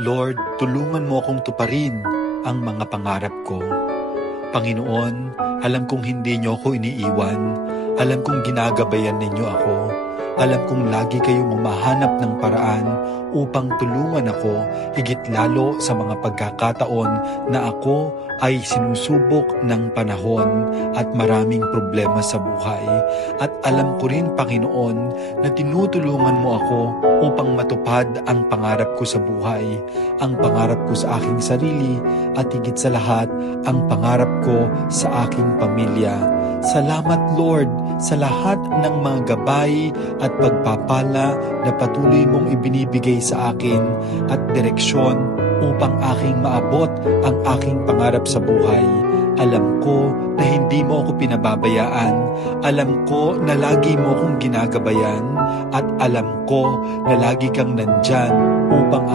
Lord, tulungan mo akong tuparin ang mga pangarap ko. Panginoon, alam kong hindi niyo ako iniiwan. Alam kong ginagabayan ninyo ako. Alam kong lagi kayong humahanap ng paraan upang tulungan ako, higit lalo sa mga pagkakataon na ako ay sinusubok ng panahon at maraming problema sa buhay. At alam ko rin, Panginoon, na tinutulungan mo ako upang matupad ang pangarap ko sa buhay, ang pangarap ko sa aking sarili, at higit sa lahat, ang pangarap ko sa aking pamilya. Salamat, Lord, sa lahat ng mga gabay at pagpapala na patuloy mong ibinibigay sa akin at direksyon upang aking maabot ang aking pangarap sa buhay. Alam ko na hindi mo ako pinababayaan. Alam ko na lagi mo akong ginagabayan. At alam ko na lagi kang nandyan upang